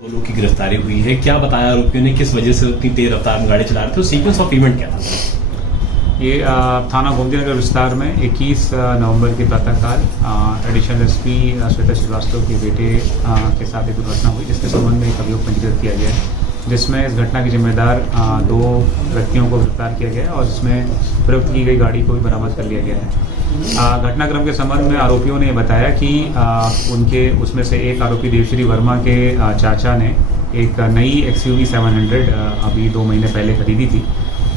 दो लोग की गिरफ्तारी हुई है। क्या बताया आरोपियों ने, किस वजह से उतनी तेज रफ्तार में गाड़ी चला रहे थे, सीक्वेंस ऑफ इवेंट क्या था? ये थाना गोमतीनगर विस्तार में 21 नवंबर की प्रातःकाल एडिशनल एसपी श्वेता श्रीवास्तव के बेटे के साथ एक दुर्घटना हुई, जिसके संबंध में एक अभियोग पंजीकृत किया गया है, जिसमें इस घटना के जिम्मेदार दो व्यक्तियों को गिरफ्तार किया गया है और जिसमें प्रयुक्त की गई गाड़ी को भी बरामद कर लिया गया है। घटनाक्रम के संबंध में आरोपियों ने बताया कि उनके उसमें से एक आरोपी देवश्री वर्मा के चाचा ने एक नई XUV 700 अभी 2 महीने पहले खरीदी थी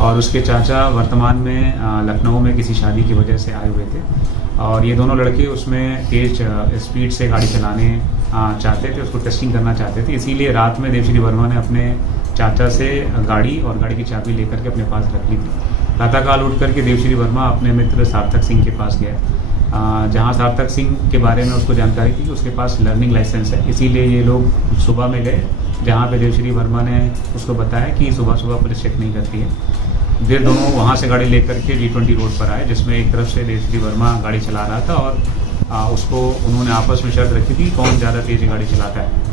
और उसके चाचा वर्तमान में लखनऊ में किसी शादी की वजह से आए हुए थे और ये दोनों लड़के उसमें तेज स्पीड से गाड़ी चलाने चाहते थे, उसको टेस्टिंग करना चाहते थे। इसीलिए रात में देवश्री वर्मा ने अपने चाचा से गाड़ी और गाड़ी की चाबी लेकर के अपने पास रख ली थी। प्रातःकाल उठ करके देवश्री वर्मा अपने मित्र सार्थक सिंह के पास गया, जहां सार्थक सिंह के बारे में उसको जानकारी थी कि उसके पास लर्निंग लाइसेंस है। इसीलिए ये लोग सुबह में गए, जहाँ पे देवश्री वर्मा ने उसको बताया कि सुबह सुबह पुलिस चेक नहीं करती है। फिर दोनों वहाँ से गाड़ी लेकर के G20 रोड पर आए, जिसमें एक तरफ से देवश्री वर्मा गाड़ी चला रहा था और उसको उन्होंने आपस में शर्त रखी थी कौन ज़्यादा तेज़ गाड़ी चलाता है।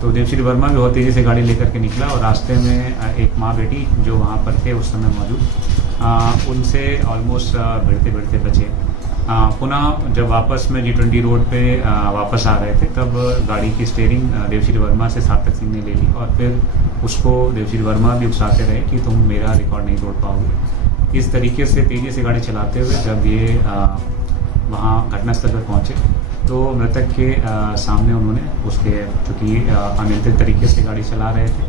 तो देवश्री वर्मा भी बहुत तेज़ी से गाड़ी लेकर के निकला और रास्ते में एक माँ बेटी जो वहाँ पर थे उस समय मौजूद, उनसे ऑलमोस्ट भिड़ते भिड़ते बचे। पुनः जब वापस में G20 रोड पे वापस आ रहे थे, तब गाड़ी की स्टीयरिंग देवश्री वर्मा से सार्थक सिंह ने ले ली और फिर उसको देवश्री वर्मा भी उकसाते रहे कि तुम मेरा रिकॉर्ड नहीं तोड़ पाओगे। इस तरीके से तेज़ी से गाड़ी चलाते हुए जब ये वहाँ घटनास्थल पर पहुँचे तो मृतक के सामने उन्होंने उसके, चूँकि अनियंत्रित तरीके से गाड़ी चला रहे थे,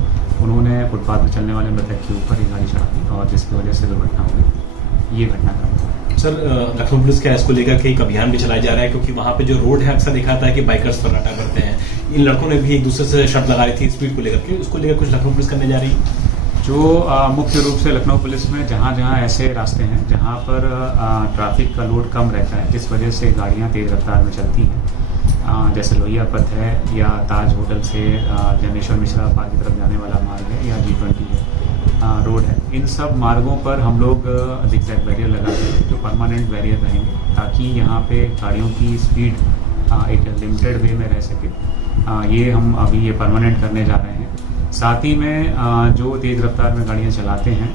उन्होंने फुटपाथ पर चलने वाले मृतक के ऊपर ही गाड़ी चला दी और जिसकी वजह से दुर्घटना हो गई। ये घटनाक्रम था। सर, लखनऊ पुलिस का इसको लेकर के एक अभियान भी चलाया जा रहा है, क्योंकि वहाँ पे जो रोड है अक्सर देखा था कि बाइकर्स फर्राटा करते हैं। इन लड़कों ने भी एक दूसरे से शर्त लगा रही थी स्पीड को लेकर के, उसको लेकर कुछ लखनऊ पुलिस करने जा रही है। जो मुख्य रूप से लखनऊ पुलिस में जहाँ जहाँ ऐसे रास्ते हैं जहाँ पर ट्रैफिक का लोड कम रहता है, जिस वजह से गाड़ियाँ तेज़ रफ्तार में चलती हैं, जैसे लोहिया पथ है या ताज होटल से जनेश्वर मिश्रा पार्क की तरफ जाने वाला मार्ग है या G20 रोड है, इन सब मार्गों पर हम लोग जिगजैग बैरियर लगाते हैं जो परमानेंट बैरियर रहेंगे, ताकि यहाँ पे गाड़ियों की स्पीड एक लिमिटेड वे में रह सके। ये हम अभी ये परमानेंट करने जा रहे हैं। साथ ही में जो तेज़ रफ्तार में गाड़ियाँ चलाते हैं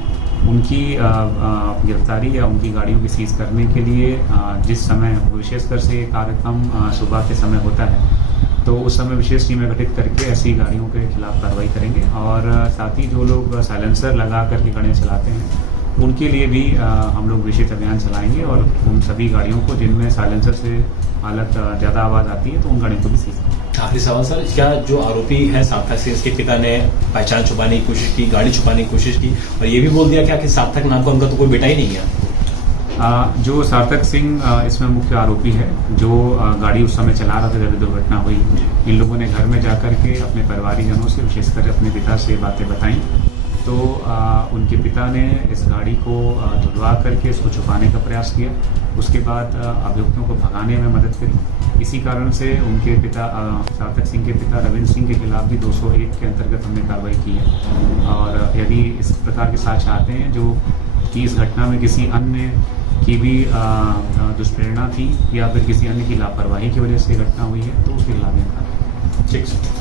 उनकी गिरफ्तारी या उनकी गाड़ियों की सीज करने के लिए जिस समय विशेषकर से कार्यक्रम सुबह के समय होता है, तो उस समय विशेष टीमें गठित करके ऐसी गाड़ियों के खिलाफ कार्रवाई करेंगे और साथ ही जो लोग साइलेंसर लगा करके गाड़ियाँ चलाते हैं उनके लिए भी हम लोग विशेष अभियान चलाएंगे और उन सभी गाड़ियों को जिनमें साइलेंसर से हालत ज़्यादा आवाज़ आती है तो उन गाड़ियों को भी सीज करेंगे। आखिरी सवाल सर, क्या जो आरोपी है सार्थक सिंह, इसके पिता ने पहचान छुपाने की कोशिश की, गाड़ी छुपाने की कोशिश की और ये भी बोल दिया क्या कि सार्थक नाम का उनका तो कोई बेटा ही नहीं है? जो सार्थक सिंह इसमें मुख्य आरोपी है, जो गाड़ी उस समय चला रहा था जब दुर्घटना हुई, इन लोगों ने घर में जाकर के अपने परिवारीजनों से, विशेषकर अपने पिता से बातें बताई, तो उनके पिता ने इस गाड़ी को धुलवा करके इसको छुपाने का प्रयास किया। उसके बाद अभियुक्तों को भगाने में मदद करी। इसी कारण से उनके पिता सार्थक सिंह के पिता रविंद्र सिंह के खिलाफ भी 201 के अंतर्गत हमने कार्रवाई की है और यदि इस प्रकार के साक्ष्य आते हैं जो कि इस घटना में किसी अन्य की भी दुष्प्रेरणा थी या फिर किसी अन्य की लापरवाही की वजह से घटना हुई है, तो उसके खिलाफ कार्रवाई। ठीक है।